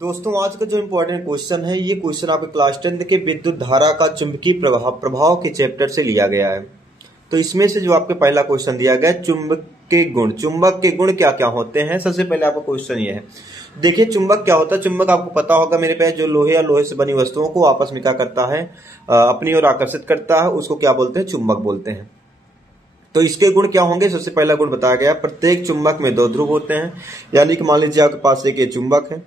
दोस्तों आज का जो इम्पोर्टेंट क्वेश्चन है ये क्वेश्चन आपके क्लास 10 के विद्युत धारा का चुंबकीय प्रभाव के चैप्टर से लिया गया है। तो इसमें से जो आपके पहला क्वेश्चन दिया गया चुंबक के गुण क्या क्या होते हैं। सबसे पहले आपका क्वेश्चन ये है, देखिए चुंबक क्या होता है। चुंबक आपको पता होगा मेरे पास, जो लोहे या लोहे से बनी वस्तुओं को आपस में क्या करता है, अपनी ओर आकर्षित करता है, उसको क्या बोलते हैं, चुंबक बोलते हैं। तो इसके गुण क्या होंगे। सबसे पहला गुण बताया गया, प्रत्येक चुंबक में दो ध्रुव होते हैं। यानी कि मान लीजिए आपके पास एक ये चुंबक है,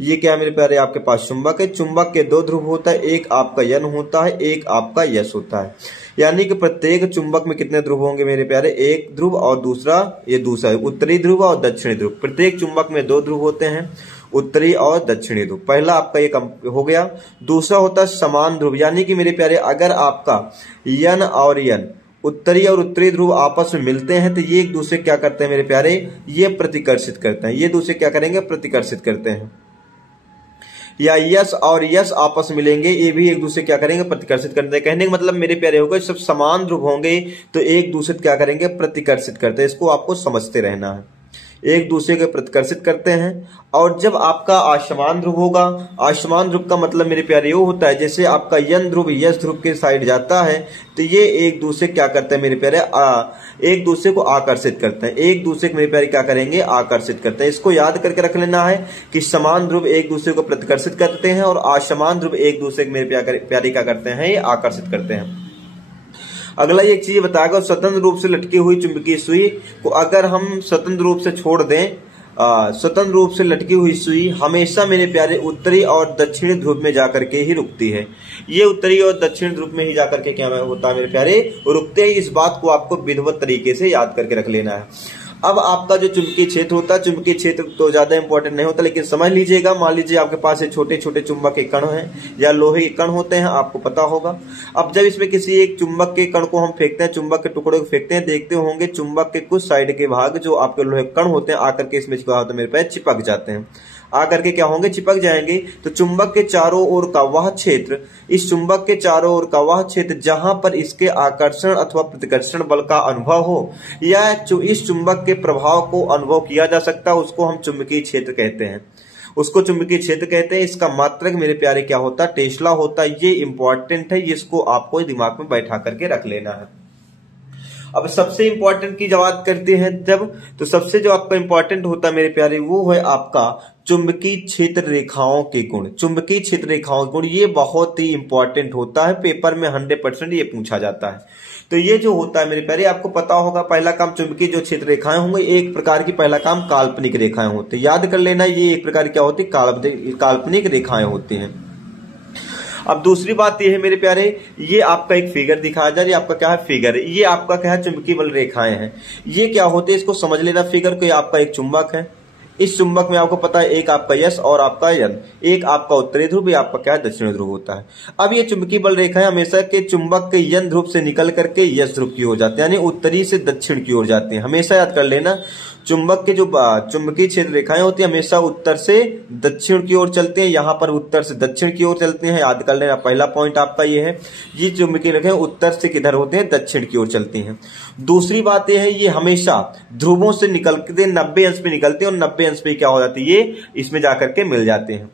ये क्या है मेरे प्यारे, आपके पास चुंबक है। चुंबक के दो ध्रुव होता है, एक आपका यन होता है, एक आपका यस होता है। यानी कि प्रत्येक चुंबक में कितने ध्रुव होंगे मेरे प्यारे, एक ध्रुव और दूसरा उत्तरी ध्रुव और दक्षिणी ध्रुव। प्रत्येक चुंबक में दो ध्रुव होते हैं, उत्तरी और दक्षिणी ध्रुव। पहला आपका ये हो गया। दूसरा होता है समान ध्रुव। यानी कि मेरे प्यारे अगर आपका यन और यन, उत्तरी और उत्तरी ध्रुव आपस में मिलते हैं तो ये एक दूसरे क्या करते हैं मेरे प्यारे, ये प्रतिकर्षित करते हैं। ये दूसरे क्या करेंगे, प्रतिकर्षित करते हैं। या यस और यस आपस में मिलेंगे, ये भी एक दूसरे क्या करेंगे, प्रतिकर्षित करते हैं। कहने का मतलब मेरे प्यारे होगा, सब समान ध्रुव होंगे तो एक दूसरे क्या करेंगे, प्रतिकर्षित करते हैं। इसको आपको समझते रहना है, एक दूसरे को प्रतिकर्षित करते हैं। और जब आपका असमान ध्रुव होगा, असमान ध्रुव का मतलब मेरे प्यारे वो होता है, जैसे आपका यन ध्रुव यस ध्रुव के साइड जाता है तो ये एक दूसरे क्या करते हैं मेरे प्यारे, एक दूसरे को आकर्षित करते हैं। एक दूसरे को मेरे प्यारे क्या करेंगे, आकर्षित करते हैं। इसको याद करके रख लेना है कि समान ध्रुव एक दूसरे को प्रतिकर्षित करते हैं और असमान ध्रुव एक दूसरे को मेरे प्यारे क्या करते हैं, ये आकर्षित करते हैं। अगला एक चीज बताएगा, स्वतंत्र रूप से लटकी हुई चुंबकीय सुई को अगर हम स्वतंत्र रूप से छोड़ दें, स्वतंत्र रूप से लटकी हुई सुई हमेशा मेरे प्यारे उत्तरी और दक्षिणी ध्रुव में जाकर के ही रुकती है। ये उत्तरी और दक्षिणी ध्रुव में ही जाकर के क्या होता है मेरे प्यारे, रुकते हैं। इस बात को आपको विधिवत तरीके से याद करके रख लेना है। अब आपका जो चुंबकीय क्षेत्र होता है, चुंबकीय क्षेत्र तो ज्यादा इंपॉर्टेंट नहीं होता, लेकिन समझ लीजिएगा। मान लीजिए आपके पास छोटे छोटे चुंबक के कण हैं या लोहे के कण होते हैं, आपको पता होगा। अब जब इसमें किसी एक चुंबक के कण को हम फेंकते हैं, चुंबक के टुकड़े को फेंकते हैं, देखते होंगे चुंबक के कुछ साइड के भाग जो आपके लोहे के कण होते हैं आकर के इसमें क्या होता है मेरे पास, चिपक जाते हैं। आकर के क्या होंगे, चिपक जाएंगे। तो चुंबक के चारों ओर का वह क्षेत्र, इस चुंबक के चारों ओर का वह क्षेत्र जहां पर इसके आकर्षण अथवा प्रतिकर्षण बल का अनुभव हो या इस चुंबक के प्रभाव को अनुभव किया जा सकता है, उसको हम चुंबकीय क्षेत्र कहते हैं। उसको चुंबकीय क्षेत्र कहते हैं। इसका मात्रक मेरे प्यारे क्या होता है, टेस्ला होता है। ये इंपॉर्टेंट है, इसको आपको दिमाग में बैठा करके रख लेना है। अब सबसे इंपॉर्टेंट की जब बात करते हैं जब, तो सबसे जो आपका इंपॉर्टेंट होता है मेरे प्यारे, वो है आपका चुंबकीय क्षेत्र रेखाओं के गुण। चुंबकीय क्षेत्र रेखाओं के गुण ये बहुत ही इंपॉर्टेंट होता है, पेपर में 100% ये पूछा जाता है। तो ये जो होता है मेरे प्यारे, आपको पता होगा पहला काम चुंबकीय जो क्षेत्र रेखाएं होंगे, एक प्रकार की पहला काम काल्पनिक रेखाएं होती है। याद कर लेना, ये एक प्रकार की क्या होती है, काल्पनिक रेखाएं होती हैं। अब दूसरी बात ये है मेरे प्यारे, ये आपका एक फिगर दिखाया जा रहा है, आपका क्या है, फिगर। ये आपका क्या है, चुंबकीय बल रेखाएं हैं। ये क्या होते हैं, इसको समझ लेना फिगर को। ये आपका एक चुंबक है, इस चुंबक में आपको पता है एक आपका यस और आपका यन, एक आपका उत्तरी ध्रुव, आपका क्या है, दक्षिणी ध्रुव होता है। अब ये चुंबकीय बल रेखाएं हमेशा के चुंबक के यन ध्रुव से निकल करके यस ध्रुव की ओर जाते हैं, यानी उत्तरी से दक्षिण की ओर जाते हैं। हमेशा याद कर लेना, चुंबक के जो चुंबकीय क्षेत्र रेखाएं होती है हमेशा उत्तर से दक्षिण की ओर चलते हैं। यहां पर उत्तर से दक्षिण की ओर चलते हैं, याद कर लेना। पहला पॉइंट आपका ये है, ये चुंबकीय रेखाएं उत्तर से किधर होते हैं, दक्षिण की ओर चलती हैं। दूसरी बात यह है, ये हमेशा ध्रुवों से निकलते 90 अंश पे निकलते हैं और 90 अंश पे क्या हो जाती है, ये इसमें जाकर के मिल जाते हैं।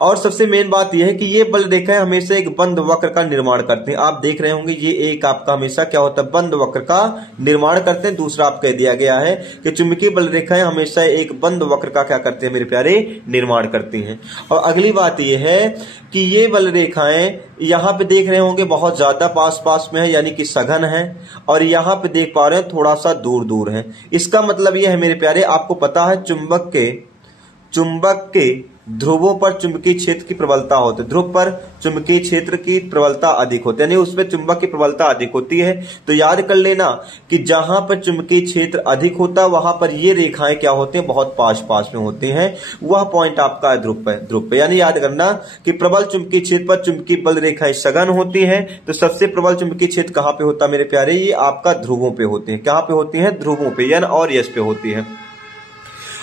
और सबसे मेन बात यह है कि ये बल रेखाएं हमेशा एक बंद वक्र का निर्माण करते हैं। आप देख रहे होंगे ये एक आपका हमेशा क्या होता है, बंद वक्र का निर्माण करते हैं। दूसरा आप कह दिया गया है कि चुंबकीय बल रेखाएं हमेशा एक बंद वक्र का क्या करते हैं मेरे प्यारे, निर्माण करती हैं। और अगली बात यह है कि ये बल रेखाएं यहां पे देख रहे होंगे बहुत ज्यादा पास पास में है, यानी कि सघन है, और यहां पे देख पा रहे हैं थोड़ा सा दूर दूर है। इसका मतलब यह है मेरे प्यारे, आपको पता है चुंबक के ध्रुवों पर चुंबकीय क्षेत्र की प्रबलता होती है, ध्रुव पर चुंबकीय क्षेत्र की प्रबलता अधिक होती है, यानी उसमें चुंबक की प्रबलता अधिक होती है। तो याद कर लेना कि जहां पर चुंबकीय क्षेत्र अधिक होता है वहां पर ये रेखाएं क्या होते हैं, बहुत पास पास में होती हैं। वह पॉइंट आपका है ध्रुव पे। यानी याद करना कि प्रबल चुंबकीय क्षेत्र पर चुंबकीय बल रेखाएं सघन होती हैं। तो सबसे प्रबल चुंबकीय क्षेत्र कहां पे होता है मेरे प्यारे, ये आपका ध्रुवों पे होते हैं। कहां पे होती है, ध्रुवों पे, यन और यस पे होती है।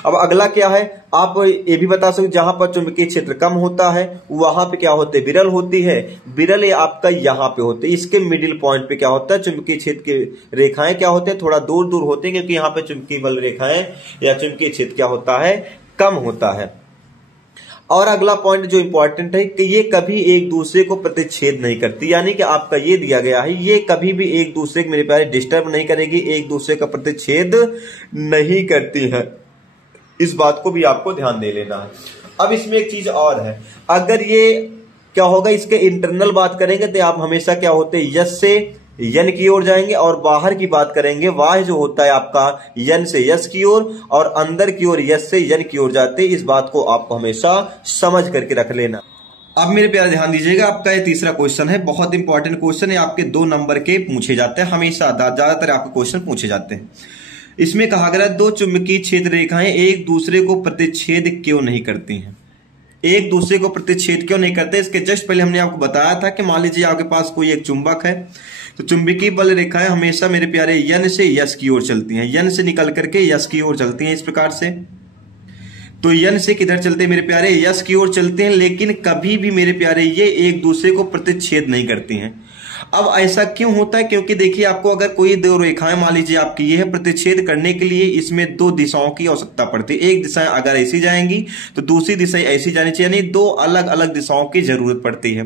अब अगला क्या है, आप ये भी बता सकते जहां पर चुंबकीय क्षेत्र कम होता है वहां पे क्या होते हैं, विरल होती है। विरल ये आपका यहां पे होते हैं, इसके मिडिल पॉइंट पे क्या होता है, चुंबकीय क्षेत्र की रेखाएं क्या होते हैं, थोड़ा दूर दूर होते हैं, क्योंकि यहाँ पे चुंबकीय बल रेखाएं या चुंबकीय क्षेत्र क्या होता है, कम होता है। और अगला पॉइंट जो इंपॉर्टेंट है कि ये कभी एक दूसरे को प्रतिच्छेद नहीं करती, यानी कि आपका ये दिया गया है ये कभी भी एक दूसरे को मेरे प्यारे डिस्टर्ब नहीं करेगी, एक दूसरे का प्रतिच्छेद नहीं करती है। इस बात को भी आपको ध्यान दे लेना है। अब इसमें एक चीज और है, अगर ये क्या होगा, इसके इंटरनल बात करेंगे तो आप हमेशा क्या होते हैं यस से यन की ओर जाएंगे, और बाहर की बात करेंगे वाह जो होता है आपका यन से यस की ओर, और अंदर की ओर यस से यन की ओर जाते। इस बात को आपको हमेशा समझ करके रख लेना। अब मेरे प्यारे ध्यान दीजिएगा, आपका ये तीसरा क्वेश्चन है, बहुत इंपॉर्टेंट क्वेश्चन है, आपके 2 नंबर के पूछे जाते हैं, हमेशा ज्यादातर आपके क्वेश्चन पूछे जाते हैं। इसमें कहा गया 2 चुंबकीय क्षेत्र रेखाएं एक दूसरे को प्रतिच्छेद क्यों नहीं करती हैं। एक दूसरे को प्रतिच्छेद क्यों नहीं करते, इसके जस्ट पहले हमने आपको बताया था कि मान लीजिए आपके पास कोई एक चुंबक है, तो चुंबकीय बल रेखाएं हमेशा मेरे प्यारे यन से यस की ओर चलती हैं, यन से निकल करके यस की ओर चलती हैं इस प्रकार से। तो यन से किधर चलते हैं मेरे प्यारे, यस की ओर चलते हैं, लेकिन कभी भी मेरे प्यारे ये एक दूसरे को प्रतिच्छेद नहीं करती हैं। अब ऐसा क्यों होता है, क्योंकि देखिए आपको अगर कोई 2 रेखाएं मान लीजिए आपकी ये है, प्रतिच्छेद करने के लिए इसमें 2 दिशाओं की आवश्यकता पड़ती है। एक दिशा अगर ऐसी जाएंगी तो दूसरी दिशा ऐसी जानी चाहिए, यानी 2 अलग अलग दिशाओं की जरूरत पड़ती है।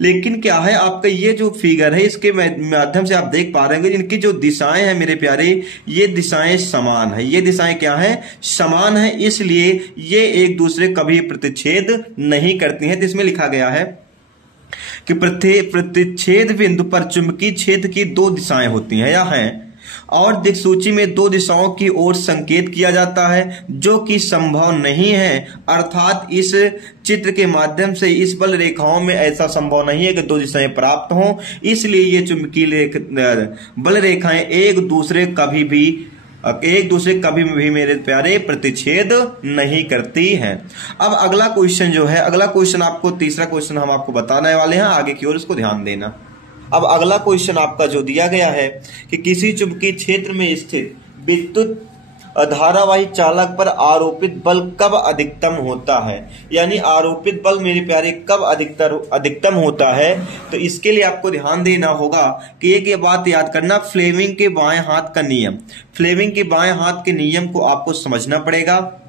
लेकिन क्या है आपका ये जो फिगर है इसके माध्यम से आप देख पा रहे हैं इनकी जो दिशाएं हैं मेरे प्यारे, ये दिशाएं समान है, ये दिशाएं क्या है, समान है, इसलिए ये एक दूसरे कभी प्रतिच्छेद नहीं करती हैं। तो इसमें लिखा गया है कि प्रतिच्छेद बिंदु पर चुंबकीय क्षेत्र की 2 दिशाएं होती हैं या हैं, और दिक्सूची में 2 दिशाओं की ओर संकेत किया जाता है, जो कि संभव नहीं है। अर्थात इस चित्र के माध्यम से इस बल रेखाओं में ऐसा संभव नहीं है कि 2 दिशाएं प्राप्त हों, इसलिए ये चुंबकीय बल रेखाएं एक दूसरे कभी भी मेरे प्यारे प्रतिच्छेद नहीं करती हैं। अब अगला क्वेश्चन जो है, अगला क्वेश्चन आपको तीसरा क्वेश्चन हम आपको बताने वाले हैं, आगे की ओर इसको ध्यान देना। अब अगला क्वेश्चन आपका जो दिया गया है कि किसी चुंबकीय क्षेत्र में स्थित विद्युत धारावाही चालक पर आरोपित बल कब अधिकतम होता है, यानी आरोपित बल मेरे प्यारे कब अधिकतम होता है। तो इसके लिए आपको ध्यान देना होगा कि एक ये बात याद करना, फ्लेमिंग के बाएं हाथ का नियम, फ्लेमिंग के बाएं हाथ के नियम को आपको समझना पड़ेगा,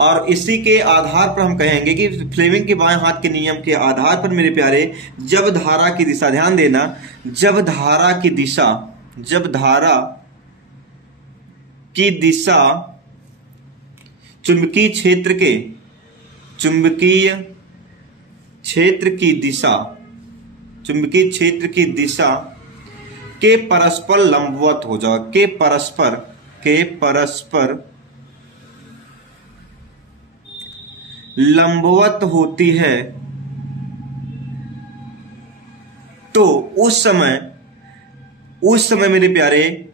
और इसी के आधार पर हम कहेंगे कि फ्लेमिंग के बाएं हाथ के नियम के आधार पर मेरे प्यारे जब धारा की दिशा, ध्यान देना, जब धारा की दिशा चुंबकीय क्षेत्र की दिशा के परस्पर लंबवत हो जाओ, के परस्पर लंबवत होती है, तो उस समय मेरे प्यारे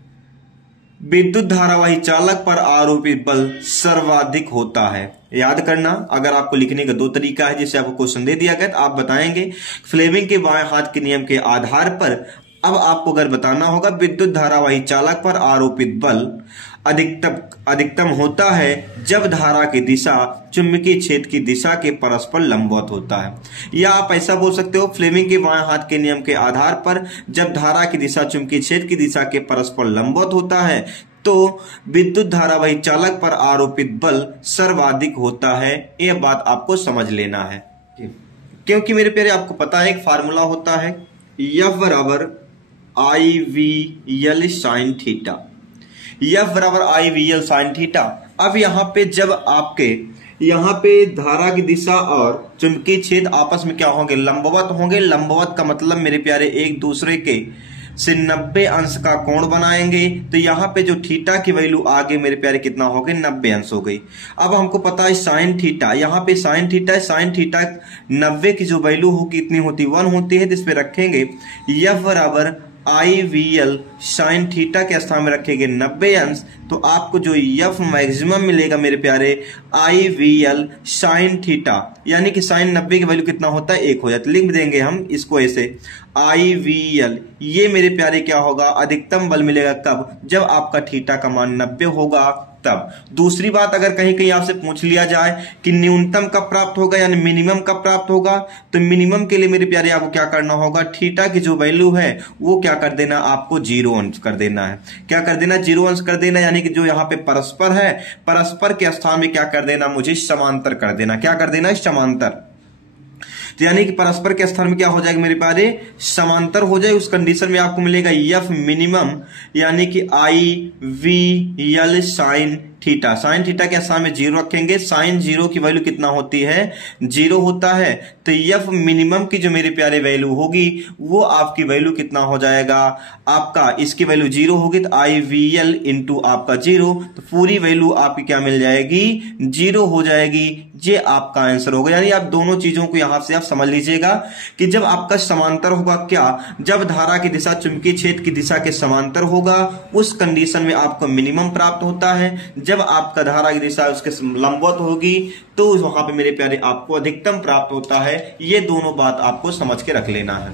विद्युत धारावाही चालक पर आरोपित बल सर्वाधिक होता है। याद करना, अगर आपको लिखने का 2 तरीका है, जिससे आपको क्वेश्चन दे दिया गया तो आप बताएंगे फ्लेमिंग के बाएं हाथ के नियम के आधार पर। अब आपको अगर बताना होगा विद्युत धारावाही चालक पर आरोपित बल अधिकतम होता है जब धारा की दिशा चुंबकीय क्षेत्र की दिशा के परस्पर लंबवत होता है, या आप ऐसा बोल सकते हो फ्लेमिंग के बाएं हाथ के नियम के आधार पर जब धारा की दिशा चुंबकीय क्षेत्र की दिशा के परस्पर लंबवत होता है तो विद्युत धारावाही चालक पर आरोपित बल सर्वाधिक होता है। यह बात आपको समझ लेना है, क्योंकि मेरे प्यारे आपको पता है एक फार्मूला होता है F बराबर IVL sin थीटा, F बराबर IVL sin थीटा। अब यहाँ पे जब आपके यहाँ पे धारा की दिशा और चुंबकीय क्षेत्र आपस में क्या होंगे, लंबवत होंगे। लंबवत का मतलब मेरे प्यारे एक दूसरे के से 90 अंश का कोण बनाएंगे, तो यहाँ पे जो थीटा की वैल्यू आगे मेरे प्यारे कितना हो गई, 90 अंश हो गई। अब हमको पता है साइन थीटा, यहाँ पे साइन थीटा है, साइन थीटा 90 की जो वैल्यू होगी इतनी होती 1 होती है, तो इस पे रखेंगे F बराबर IVL साइन थीटा के स्थान में रखेंगे 90 अंश, तो आपको जो F मैक्सिमम मिलेगा मेरे प्यारे IVL साइन थीटा, यानी कि साइन 90 की वैल्यू कितना होता है 1 हो जाता है। लिख देंगे हम इसको ऐसे IVL, ये मेरे प्यारे क्या होगा, अधिकतम बल मिलेगा कब, जब आपका थीटा का मान 90 होगा, तब। दूसरी बात, अगर कहीं कहीं आपसे पूछ लिया जाए कि न्यूनतम कब प्राप्त होगा यानी मिनिमम कब प्राप्त होगा, तो मिनिमम के लिए मेरे प्यारे आपको क्या करना होगा, थीटा की जो वैल्यू है वो क्या कर देना, आपको 0 अंश कर देना है। क्या कर देना, 0 अंश कर देना, यानी कि जो यहाँ पे परस्पर है, परस्पर के स्थान में क्या कर देना, मुझे समांतर कर देना। क्या कर देना, समांतर। तो यानी कि परस्पर के स्थान में क्या हो जाएगा मेरे प्यारे, समांतर हो जाए। उस कंडीशन में आपको मिलेगा एफ मिनिमम यानी कि I V L sine theta. Sine theta के स्थान में 0 रखेंगे, साइन 0 की वैल्यू कितना होती है, 0 होता है। तो एफ मिनिमम की जो मेरे प्यारे वैल्यू होगी वो आपकी वैल्यू कितना हो जाएगा, आपका इसकी वैल्यू 0 होगी तो आई वी एल इंटू आपका 0, तो पूरी वैल्यू आपकी क्या मिल जाएगी, 0 हो जाएगी। ये आपका आंसर होगा। यानी आप दोनों चीजों को यहां से आप समझ लीजिएगा कि जब आपका समांतर होगा, क्या, जब धारा की दिशा चुंबकीय क्षेत्र की दिशा के समांतर होगा, उस कंडीशन में आपको मिनिमम प्राप्त होता है। जब आपका धारा की दिशा उसके लंबवत होगी तो वहां पे मेरे प्यारे आपको अधिकतम प्राप्त होता है। ये दोनों बात आपको समझ के रख लेना है।